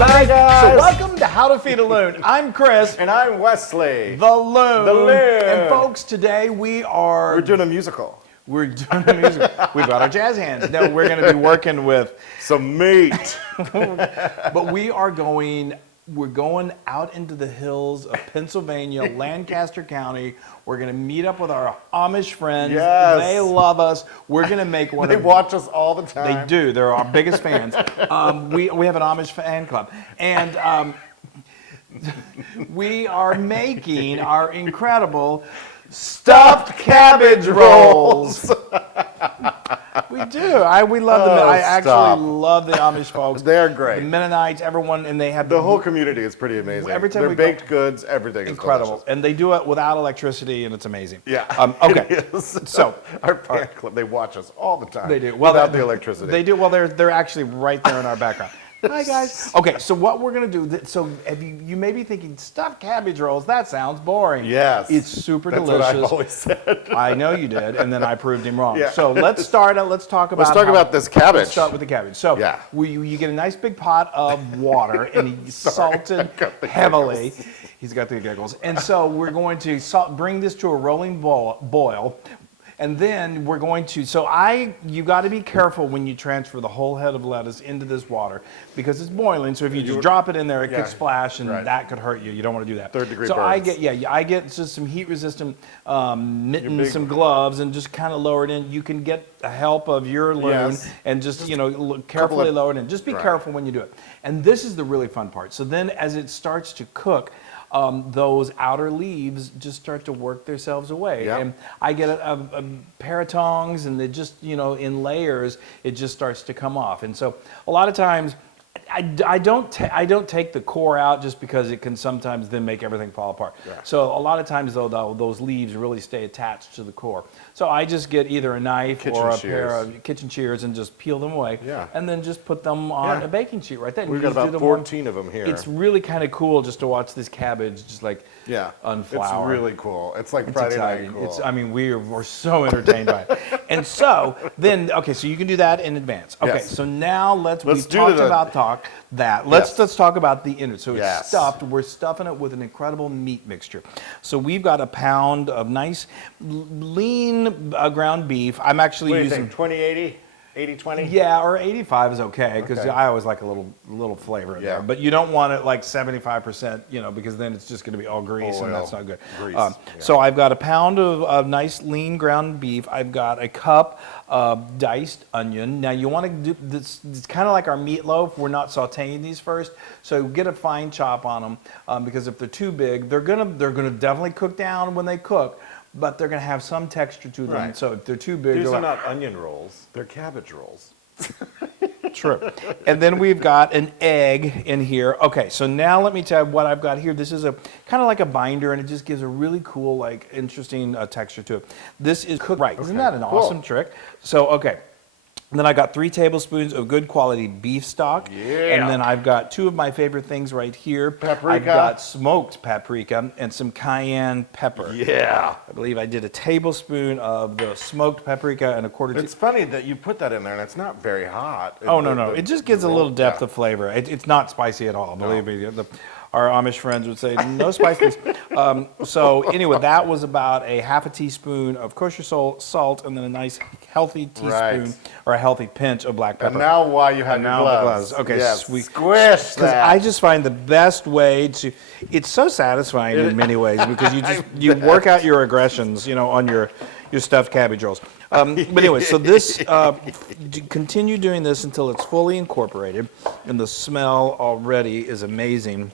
everybody. guys. So welcome to How to Feed a Loon. I'm Chris. And I'm Wesley. The Loon. The Loon. And folks, today We're doing a musical. We're doing a music. We've got our jazz hands. No, we're going to be working with some meat. But we're going out into the hills of Pennsylvania, Lancaster County. We're going to meet up with our Amish friends. Yes. They love us. We're going to make one They of watch us all the time. They do. They're our biggest fans. We have an Amish fan club. And we are making our incredible stuffed cabbage rolls. We do. We love them. I actually love the Amish folks. They're great. The Mennonites, everyone, and they have the whole community is pretty amazing. Every time They're we baked goods, everything is incredible, delicious. and they do it without electricity, and it's amazing. Yeah. Okay. It is. So our fan club, they watch us all the time. they do. Well, without the electricity. They do. Well, they're actually right there in our background. Hi guys. Okay, so what we're gonna do? So you may be thinking stuffed cabbage rolls. That sounds boring. Yes. It's super That's delicious. what I've always said. I know you did, and then I proved him wrong. Yeah. So let's start out. Let's talk about this cabbage. Let's start with the cabbage. So Yeah. you get a nice big pot of water, and he's salted heavily. He's got the giggles. And so we're going to bring this to a rolling boil. And then we're going to, you got to be careful when you transfer the whole head of lettuce into this water because it's boiling. So if you just drop it in there, it could splash and that could hurt you. You don't want to do that. Third-degree burns. burns. I get just some heat-resistant mittens, some gloves, and just kind of lower it in. You can get the help of your Loon and just carefully lower it in. Just be careful when you do it. And this is the really fun part. So then as it starts to cook, those outer leaves just start to work themselves away. Yep. And I get a pair of tongs and they just, in layers, it just starts to come off. And so a lot of times, I don't take the core out just because it can sometimes then make everything fall apart. Yeah. So a lot of times though those leaves really stay attached to the core. So I just get either a knife or a pair of kitchen shears and just peel them away. Yeah. And then just put them on a baking sheet right there. We've got about 14 of them here. It's really kind of cool just to watch this cabbage just like unflower. It's really cool. It's like Friday night cool. We're so entertained by it. And so then, so you can do that in advance. Okay, so now let's talk that. Let's talk about the innards. So it's stuffed. We're stuffing it with an incredible meat mixture. So we've got a pound of nice lean ground beef. I'm actually using 20-80, 80-20. Yeah, or 85 is okay because I always like a little flavor in there. But you don't want it like 75%, because then it's just going to be all grease and that's not good. So I've got a pound of nice lean ground beef. I've got a cup of diced onion. Now you want to do this. It's kind of like our meatloaf. We're not sautéing these first, so get a fine chop on them because if they're too big, they're gonna definitely cook down when they cook. But they're going to have some texture to them. Right. So if they're too big, these are not onion rolls; they're cabbage rolls. True. And then we've got an egg in here. Okay, so now let me tell you what I've got here. This is a kind of like a binder, and it just gives a really cool, interesting texture to it. This is cooked right. Isn't that an awesome trick? So and then I got 3 tablespoons of good quality beef stock. Yeah. And then I've got 2 of my favorite things right here. Paprika. I've got smoked paprika and some cayenne pepper. Yeah. I believe I did a tablespoon of the smoked paprika and a quarter. It's funny that you put that in there and it's not very hot. No. It just gives a little depth of flavor. It's not spicy at all, believe me. Our Amish friends would say, no spice, please. So anyway, that was about a half a teaspoon of kosher salt and then a nice healthy teaspoon or a healthy pinch of black pepper. And now why you have your gloves. Okay, squish that. Because I just find the best way to, it's so satisfying in many ways because you work out your aggressions, on your stuffed cabbage rolls. But anyway, so this, continue doing this until it's fully incorporated and the smell already is amazing.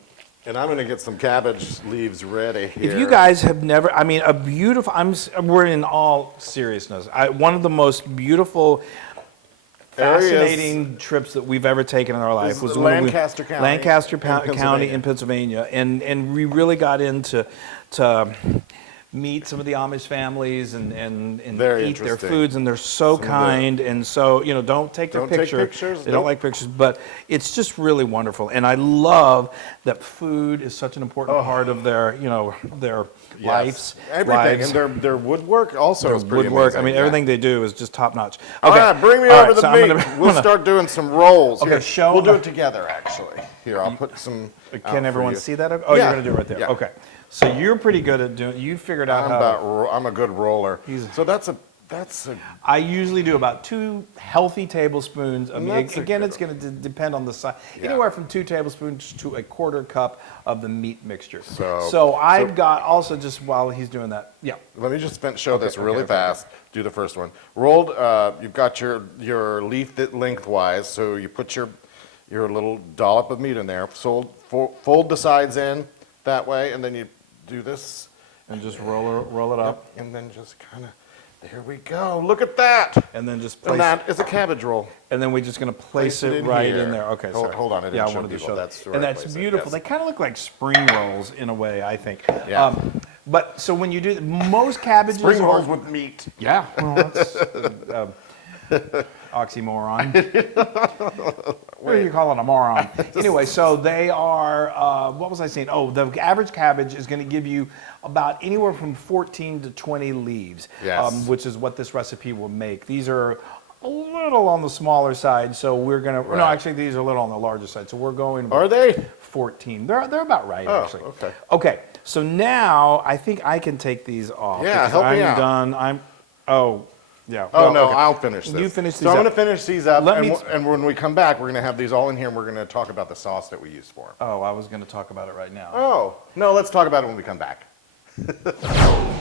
And I'm going to get some cabbage leaves ready here. If you guys have never, we're in all seriousness. One of the most beautiful, fascinating trips that we've ever taken in our life was Lancaster County in Pennsylvania. And we really got into meet some of the Amish families and Very eat their interesting. foods, and they're so kind, and so, you know, don't take their picture. Take pictures. They don't like pictures, but it's just really wonderful. And I love that food is such an important part of their, you know, their lives. Everything. And their woodwork also is pretty woodwork. amazing. I mean, everything they do is just top notch. All right, bring me over the meat. We'll gonna- start doing some rolls. Okay, Here, we'll do it together, actually. Here, I'll put some. Can everyone see that? Oh, Yeah. you're going to do it right there. Yeah. Okay. So you're pretty good at doing. You figured out how. I'm a good roller. So that's a. I usually do about 2 healthy tablespoons. I mean, That's a again, good it's going to depend on the size. Yeah. Anywhere from 2 tablespoons to 1/4 cup of the meat mixture. So I've got also, just while he's doing that, yeah. Let me just show this really fast. Do the first one. Rolled. You've got your leaf lengthwise. So you put your little dollop of meat in there. Fold the sides in that way, and then you do this. And just roll it up. Yep. And then just kind of. There we go. Look at that. And then just place. And that is a cabbage roll. And then we're just going to place it right in there. Okay, sorry. Hold on. I didn't I show wanted to people. show That's that. the right And that's place. beautiful. Yes. They kind of look like spring rolls in a way, I think. Yeah. But so when you do most cabbages Spring are- rolls with meat. Yeah, well, that's oxymoron. What do you call it, a moron? Anyway, so they are, what was I saying? Oh, the average cabbage is going to give you about anywhere from 14 to 20 leaves, Yes. which is what this recipe will make. These are a little on the smaller side, so we're going to, no, Right. actually these are a little on the larger side, so we're going Are they? 14. They're about right, actually. Okay. Okay, so now I think I can take these off. Yeah, because help me I'm out. done. Yeah. Oh, well, no, okay. I'll finish this. You finish So these I'm up. going to finish these up, Let and, me- and when we come back, we're going to have these all in here, and we're going to talk about the sauce that we used for them. Oh, I was going to talk about it right now. Oh, no, let's talk about it when we come back.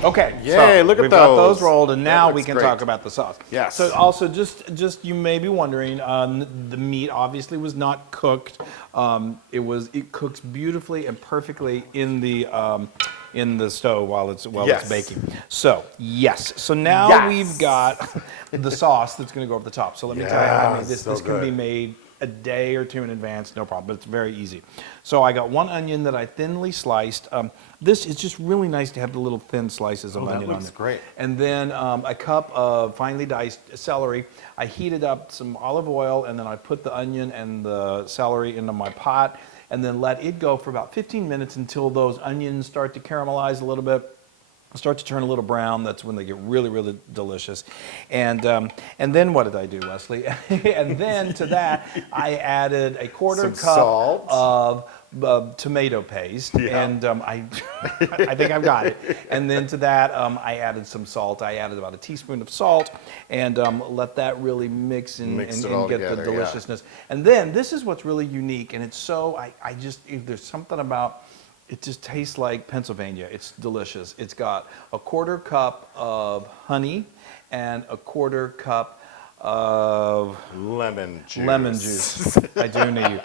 Okay. Yay, so look at we've got those. those rolled, and That now we looks can great. talk about the sauce. Yes. So also, just you may be wondering, the meat obviously was not cooked. It cooks beautifully and perfectly in the stove while it's Yes. baking. So yes. So now Yes. we've got the sauce that's going to go over the top. So let me tell you how Yes, this so can be good. made a day or two in advance, no problem, but it's very easy. So I got 1 onion that I thinly sliced. This is just really nice to have the little thin slices of that onion on looks it. great. And then a cup of finely diced celery. I heated up some olive oil, and then I put the onion and the celery into my pot, and then let it go for about 15 minutes until those onions start to caramelize a little bit, start to turn a little brown. That's when they get really, really delicious. And then what did I do, Wesley? And then to that, I added a quarter Some cup salt. of tomato paste, and I think I've got it. And then to that, I added some salt. I added about a teaspoon of salt, and let that really mix and Mix it and all get together, the yeah. deliciousness. And then this is what's really unique, and it's so there's something about. It just tastes like Pennsylvania. It's delicious. It's got a quarter cup of honey and a quarter cup of Lemon juice. lemon juice. I do need you.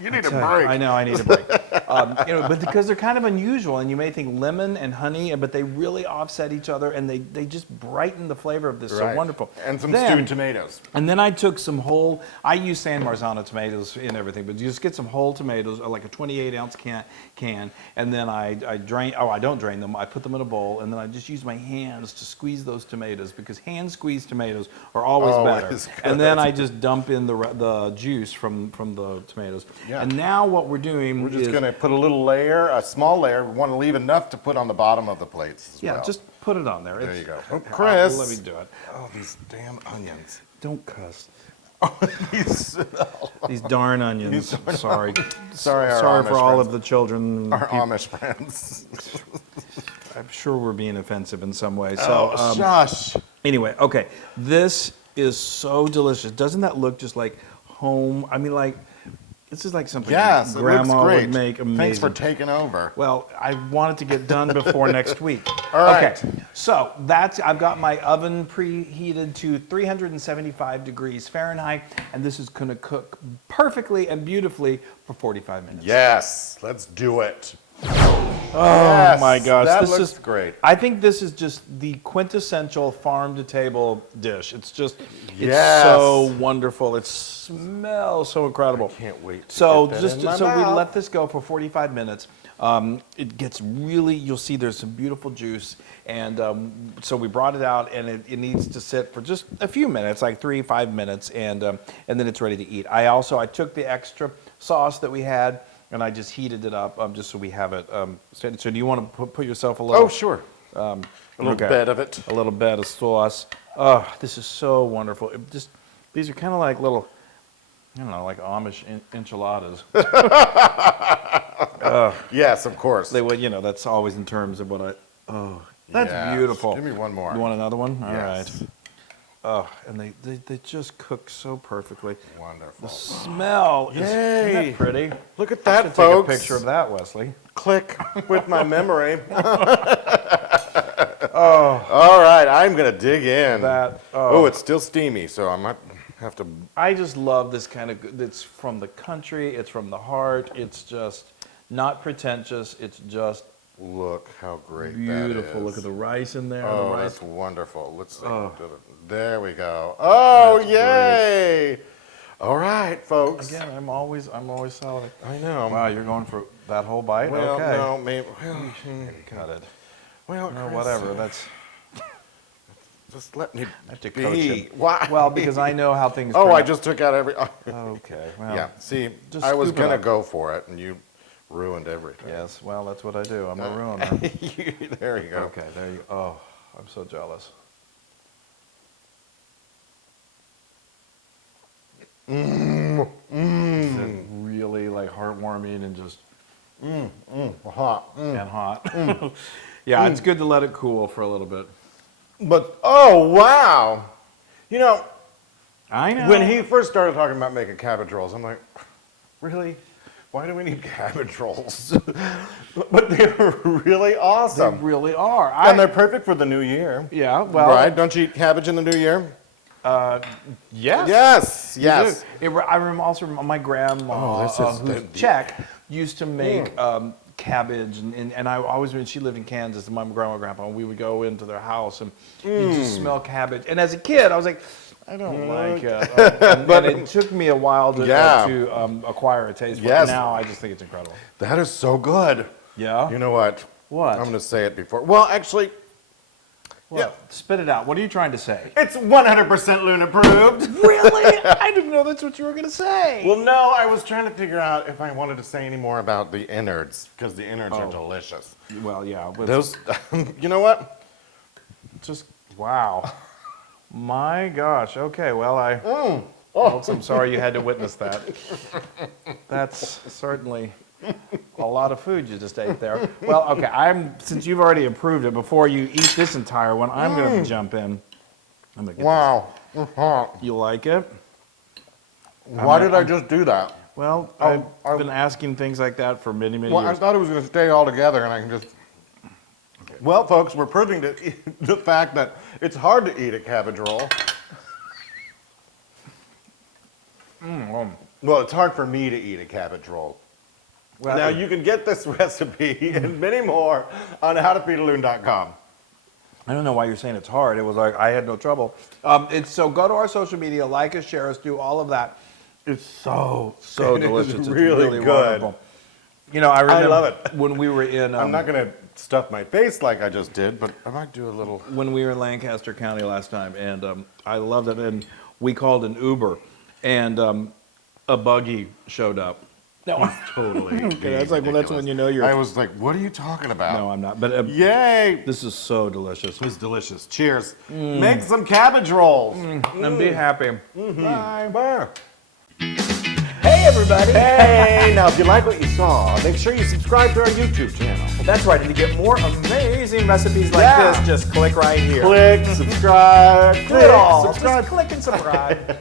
You need a break. I know I need a break. But because they're kind of unusual, and you may think lemon and honey, but they really offset each other, and they just brighten the flavor of this. So Right. wonderful. And some Then- stewed tomatoes. And then I took some whole, I use San Marzano tomatoes in everything, but you just get some whole tomatoes, like a 28-ounce can, and then I drain, I don't drain them, I put them in a bowl, and then I just use my hands to squeeze those tomatoes, because hand-squeezed tomatoes are always better. Always And then I just dump in the juice from the tomatoes. Yeah. And now what we're doing We're just is, going to put a small layer. We want to leave enough to put on the bottom of the plates as yeah, well. just put it on there. There It's- you go. Oh, I'll- Chris. let me do it. Oh, these damn onions. Don't cuss. These These darn onions. Sorry. Sorry, our Sorry Amish for all friends. of the children. Our Amish friends. I'm sure we're being offensive in some way. So Shush. anyway, okay, this is so delicious. Doesn't that look just like home? I mean, like this is like something Yes, it Grandma looks great. would make amazing. Thanks for taking over. Well, I want it to get done before next week. All right. Okay, so I've got my oven preheated to 375 degrees Fahrenheit, and this is going to cook perfectly and beautifully for 45 minutes. Yes, let's do it. Oh my gosh, that this looks is great. I think this is just the quintessential farm to table dish. It's just, it's Yes. so wonderful. It smells so incredible. Can't wait to So get that just in my so we mouth. let this go for 45 minutes. It gets really, you'll see there's some beautiful juice, and so we brought it out, and it needs to sit for just a few minutes, like 3-5 minutes, and then it's ready to eat. I took the extra sauce that we had, and I just heated it up just so we have it. So do you want to put yourself a little? Oh, sure. A little bit of it. A little bit of sauce. Oh, this is so wonderful. These are kind of like little, I don't know, like Amish enchiladas. Yes, of course. They would, that's always in terms of what oh, that's Yes. beautiful. Give me one more. You want another one? All Yes. right. Oh, and they just cook so perfectly. Wonderful. The smell is, isn't Yay. that pretty? Look at I that, should folks. take a picture of that, Wesley. Click with my memory. All right, I'm going to dig in. Oh, It's still steamy, so I might have to... I just love this kind of, it's from the country, it's from the heart, it's just not pretentious, it's just Look how great beautiful. that is. Look at the rice in there. Oh, the rice. that's wonderful. Let's see. Oh. There we go. Oh, That's yay! All right, folks. Again, I'm always solid. I know. Wow, you're going for that whole bite? Well, okay. no, maybe. Got it. Well, No, Chris, whatever. That's. Just let me I have to coach him. Why? Well, because I know how things. Oh, turn I out. just took out every. Okay. Well. Yeah. See, just I was scoop it gonna up. go for it, and you ruined everything. Yes. Well, that's what I do. I'm a ruiner. There you go. Okay. There you. Oh, I'm so jealous. Is it really like heartwarming and just Hot. and hot? Yeah, it's good to let it cool for a little bit. But oh wow, you know, I know. when he first started talking about making cabbage rolls, I'm like, really? Why do we need cabbage rolls? But they're really They awesome. really are. And they're perfect for the new year. Yeah. Well. Right? Don't you eat cabbage in the new year? Yes. Yes. You Yes. do. I also remember my grandma, Oh, this is who's Czech, used to make cabbage, and I always, when she lived in Kansas, and my grandma and grandpa, we would go into their house, and you just smell cabbage. And as a kid, I was like, I don't like it. But it took me a while to acquire a taste for it. Yes. Now I just think it's incredible. That is so good. Yeah? You know what? What? I'm going to say it before. Well, actually, What? yeah. Spit it out. What are you trying to say? It's 100% Loon approved. Really? I didn't know that's what you were going to say. Well, no, I was trying to figure out if I wanted to say any more about the innards, because the innards are delicious. Well, yeah. Those, you know what? Just, wow. My gosh. Okay, well, folks, I'm sorry you had to witness that. That's certainly a lot of food you just ate there. Well, okay, since you've already approved it, before you eat this entire one, I'm going to jump in. I'm gonna get Wow. It's hot. this. You like it? Why did I just do that? Well, Oh, I've been asking things like that for many, many Well, I years. thought it was going to stay all together, and I can just... Well, folks, we're proving the fact that it's hard to eat a cabbage roll. Well, it's hard for me to eat a cabbage roll. Well, Now, you can get this recipe and many more on howtofeedaloon.com. I don't know why you're saying it's hard. It was like I had no trouble. So go to our social media, like us, share us, do all of that. It's so It is delicious. It's really good. wonderful. You know, I remember love it. when we were in. I'm not going to stuff my face like I just did, but I might do a little... When we were in Lancaster County last time, and I loved it. And we called an Uber, and a buggy showed up. No, Totally okay, that's like, well, that's when you know you're. I was like, what are you talking about? No, I'm not. But Yay! this is so delicious. It's delicious. Cheers. Make some cabbage rolls. And be happy. Bye. Bye. Hey everybody! Hey, now if you like what you saw, make sure you subscribe to our YouTube channel. That's right, and to get more amazing recipes like Yeah. this, just click right here. Click, subscribe, Do it all. subscribe. Just click and subscribe.